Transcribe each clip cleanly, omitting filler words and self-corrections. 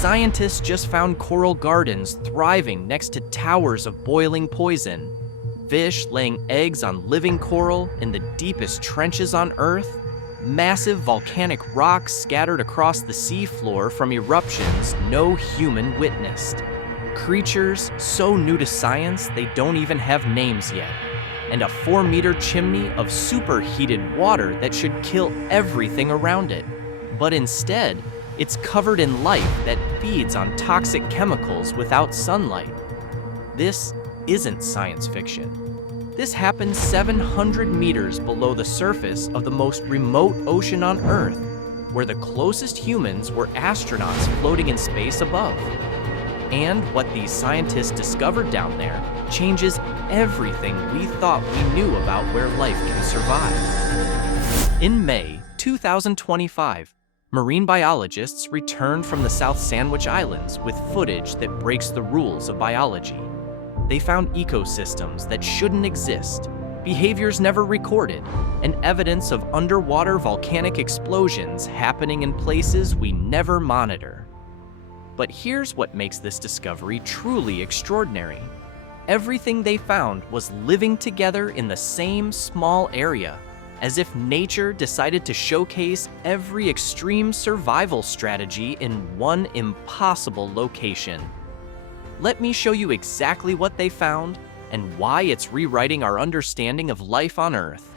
Scientists just found coral gardens thriving next to towers of boiling poison, fish laying eggs on living coral in the deepest trenches on Earth, massive volcanic rocks scattered across the seafloor from eruptions no human witnessed, creatures so new to science they don't even have names yet, and a 4-meter chimney of superheated water that should kill everything around it. But instead, it's covered in life that feeds on toxic chemicals without sunlight. This isn't science fiction. This happened 700 meters below the surface of the most remote ocean on Earth, where the closest humans were astronauts floating in space above. And what these scientists discovered down there changes everything we thought we knew about where life can survive. In May 2025, marine biologists returned from the South Sandwich Islands with footage that breaks the rules of biology. They found ecosystems that shouldn't exist, behaviors never recorded, and evidence of underwater volcanic explosions happening in places we never monitor. But here's what makes this discovery truly extraordinary. Everything they found was living together in the same small area, as if nature decided to showcase every extreme survival strategy in one impossible location. Let me show you exactly what they found and why it's rewriting our understanding of life on Earth.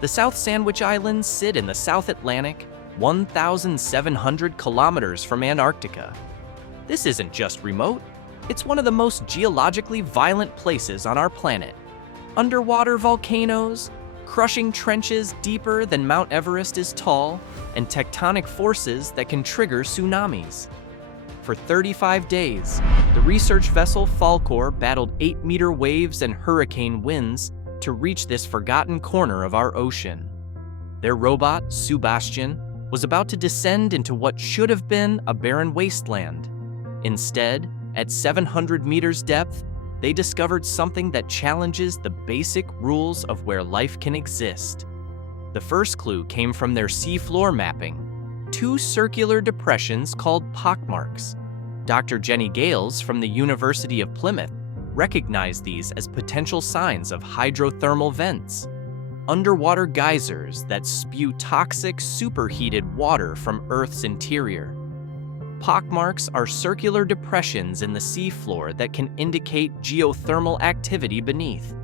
The South Sandwich Islands sit in the South Atlantic, 1,700 kilometers from Antarctica. This isn't just remote, it's one of the most geologically violent places on our planet. Underwater volcanoes, crushing trenches deeper than Mount Everest is tall, and tectonic forces that can trigger tsunamis. For 35 days, the research vessel Falkor battled 8-meter waves and hurricane winds to reach this forgotten corner of our ocean. Their robot, Sebastian, was about to descend into what should have been a barren wasteland. Instead, at 700 meters depth, they discovered something that challenges the basic rules of where life can exist. The first clue came from their seafloor mapping, 2 circular depressions called pockmarks. Dr. Jenny Gales from the University of Plymouth recognized these as potential signs of hydrothermal vents, underwater geysers that spew toxic superheated water from Earth's interior. Pockmarks are circular depressions in the seafloor that can indicate geothermal activity beneath.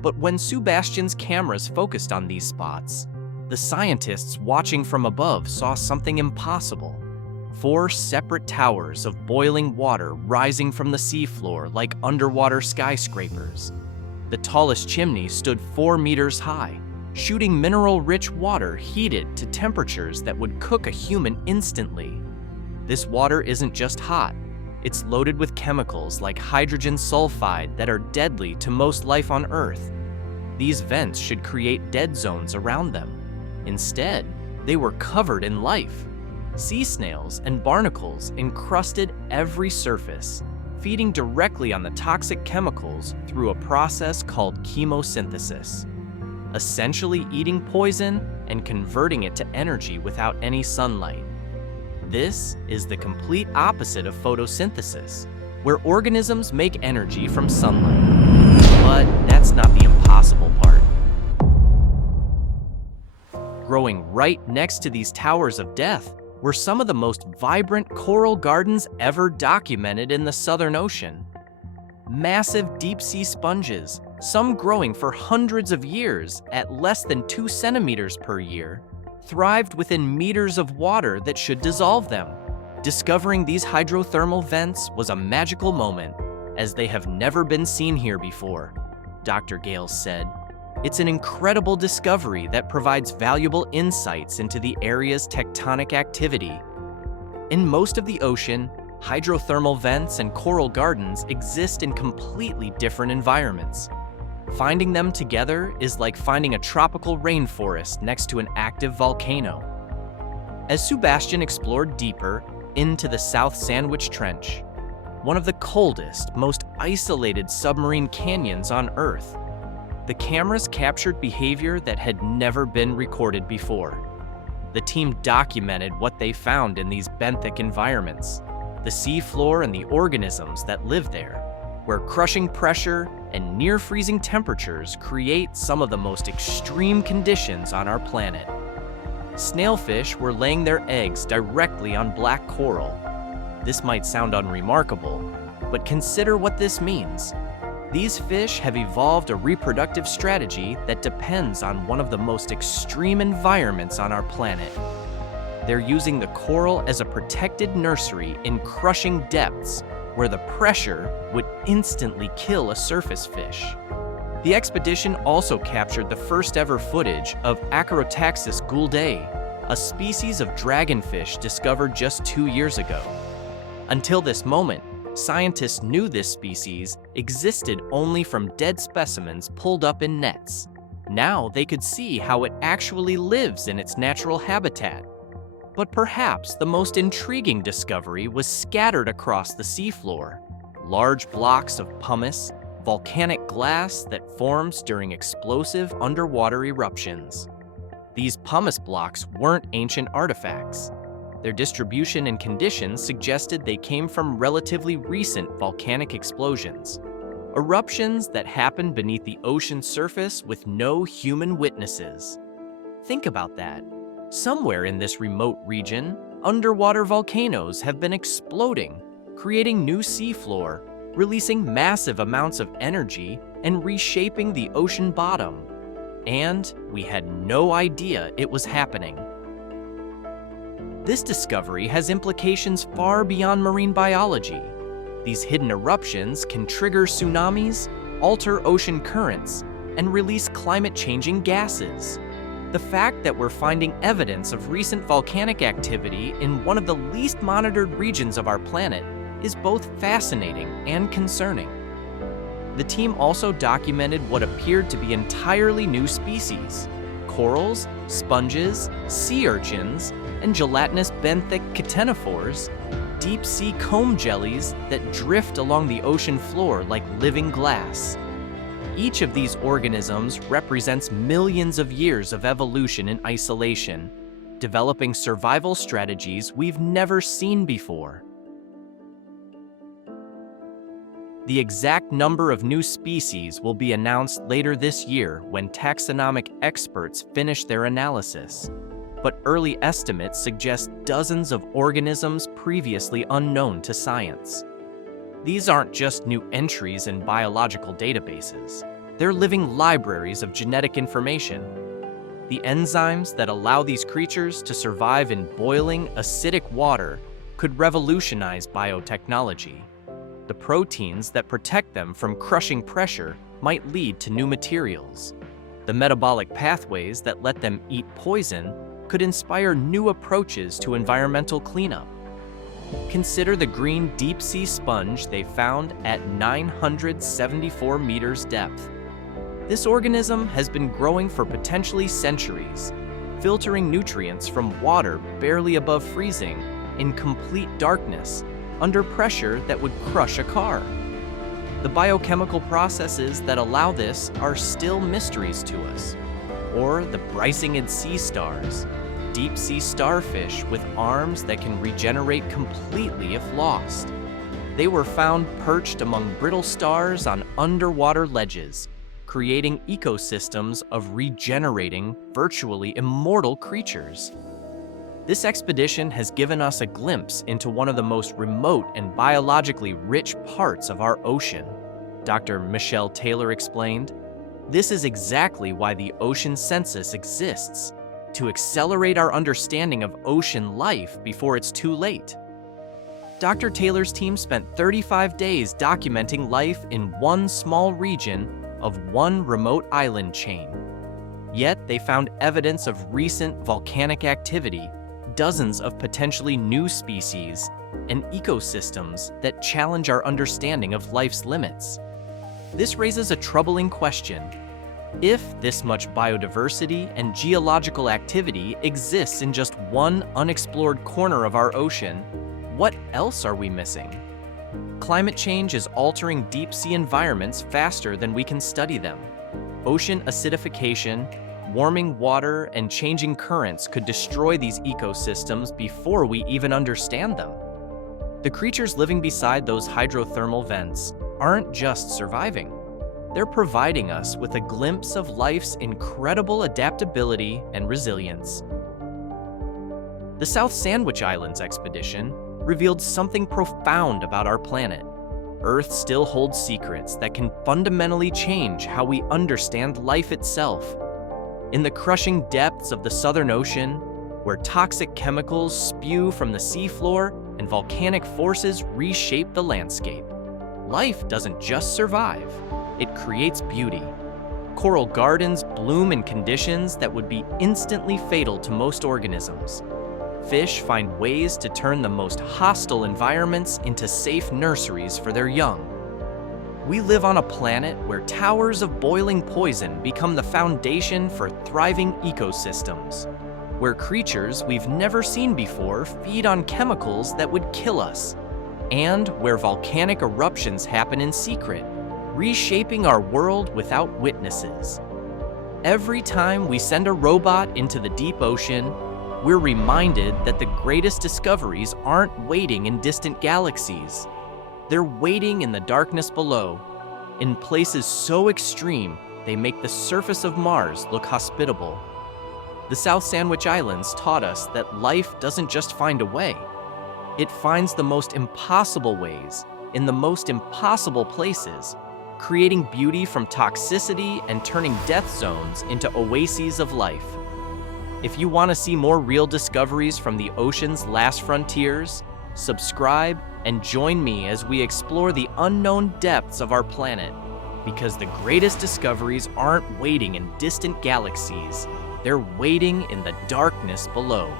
But when Sebastian's cameras focused on these spots, the scientists watching from above saw something impossible. 4 separate towers of boiling water rising from the seafloor like underwater skyscrapers. The tallest chimney stood 4 meters high, shooting mineral-rich water heated to temperatures that would cook a human instantly. This water isn't just hot, it's loaded with chemicals like hydrogen sulfide that are deadly to most life on Earth. These vents should create dead zones around them. Instead, they were covered in life. Sea snails and barnacles encrusted every surface, feeding directly on the toxic chemicals through a process called chemosynthesis, essentially eating poison and converting it to energy without any sunlight. This is the complete opposite of photosynthesis, where organisms make energy from sunlight. But that's not the impossible part. Growing right next to these towers of death were some of the most vibrant coral gardens ever documented in the Southern Ocean. Massive deep-sea sponges, some growing for hundreds of years at less than 2 centimeters per year, thrived within meters of water that should dissolve them. Discovering these hydrothermal vents was a magical moment, as they have never been seen here before, Dr. Gales said. It's an incredible discovery that provides valuable insights into the area's tectonic activity. In most of the ocean, hydrothermal vents and coral gardens exist in completely different environments. Finding them together is like finding a tropical rainforest next to an active volcano. As Sebastian explored deeper into the South Sandwich Trench, one of the coldest, most isolated submarine canyons on Earth, the cameras captured behavior that had never been recorded before. The team documented what they found in these benthic environments. the seafloor and the organisms that live there, where crushing pressure and near-freezing temperatures create some of the most extreme conditions on our planet. Snailfish were laying their eggs directly on black coral. This might sound unremarkable, but consider what this means. These fish have evolved a reproductive strategy that depends on one of the most extreme environments on our planet. They're using the coral as a protected nursery in crushing depths where the pressure would instantly kill a surface fish. The expedition also captured the first ever footage of Acrotaxis gouldae, a species of dragonfish discovered just 2 years ago. Until this moment, scientists knew this species existed only from dead specimens pulled up in nets. Now they could see how it actually lives in its natural habitat. But perhaps the most intriguing discovery was scattered across the seafloor. Large blocks of pumice, volcanic glass that forms during explosive underwater eruptions. These pumice blocks weren't ancient artifacts. Their distribution and conditions suggested they came from relatively recent volcanic explosions. Eruptions that happened beneath the ocean surface with no human witnesses. Think about that. Somewhere in this remote region, underwater volcanoes have been exploding, creating new seafloor, releasing massive amounts of energy and reshaping the ocean bottom. And we had no idea it was happening. This discovery has implications far beyond marine biology. These hidden eruptions can trigger tsunamis, alter ocean currents, and release climate-changing gases. The fact that we're finding evidence of recent volcanic activity in one of the least monitored regions of our planet is both fascinating and concerning. The team also documented what appeared to be entirely new species: corals, sponges, sea urchins, and gelatinous benthic ctenophores, deep-sea comb jellies that drift along the ocean floor like living glass. Each of these organisms represents millions of years of evolution in isolation, developing survival strategies we've never seen before. The exact number of new species will be announced later this year when taxonomic experts finish their analysis. But early estimates suggest dozens of organisms previously unknown to science. These aren't just new entries in biological databases. They're living libraries of genetic information. The enzymes that allow these creatures to survive in boiling, acidic water could revolutionize biotechnology. The proteins that protect them from crushing pressure might lead to new materials. The metabolic pathways that let them eat poison could inspire new approaches to environmental cleanup. Consider the green deep-sea sponge they found at 974 meters depth. This organism has been growing for potentially centuries, filtering nutrients from water barely above freezing in complete darkness under pressure that would crush a car. The biochemical processes that allow this are still mysteries to us. Or the Brycingid sea stars, deep-sea starfish with arms that can regenerate completely if lost. They were found perched among brittle stars on underwater ledges, creating ecosystems of regenerating, virtually immortal creatures. This expedition has given us a glimpse into one of the most remote and biologically rich parts of our ocean, Dr. Michelle Taylor explained. This is exactly why the ocean census exists, to accelerate our understanding of ocean life before it's too late. Dr. Taylor's team spent 35 days documenting life in one small region of one remote island chain. Yet they found evidence of recent volcanic activity, dozens of potentially new species, and ecosystems that challenge our understanding of life's limits. This raises a troubling question. If this much biodiversity and geological activity exists in just one unexplored corner of our ocean, what else are we missing? Climate change is altering deep-sea environments faster than we can study them. Ocean acidification, warming water, and changing currents could destroy these ecosystems before we even understand them. The creatures living beside those hydrothermal vents aren't just surviving. They're providing us with a glimpse of life's incredible adaptability and resilience. The South Sandwich Islands expedition revealed something profound about our planet. Earth still holds secrets that can fundamentally change how we understand life itself. In the crushing depths of the Southern Ocean, where toxic chemicals spew from the seafloor and volcanic forces reshape the landscape, life doesn't just survive, it creates beauty. Coral gardens bloom in conditions that would be instantly fatal to most organisms. Fish find ways to turn the most hostile environments into safe nurseries for their young. We live on a planet where towers of boiling poison become the foundation for thriving ecosystems, where creatures we've never seen before feed on chemicals that would kill us, and where volcanic eruptions happen in secret, reshaping our world without witnesses. Every time we send a robot into the deep ocean, we're reminded that the greatest discoveries aren't waiting in distant galaxies. They're waiting in the darkness below, in places so extreme they make the surface of Mars look hospitable. The South Sandwich Islands taught us that life doesn't just find a way. It finds the most impossible ways in the most impossible places, creating beauty from toxicity and turning death zones into oases of life. If you want to see more real discoveries from the ocean's last frontiers, subscribe and join me as we explore the unknown depths of our planet, because the greatest discoveries aren't waiting in distant galaxies, they're waiting in the darkness below.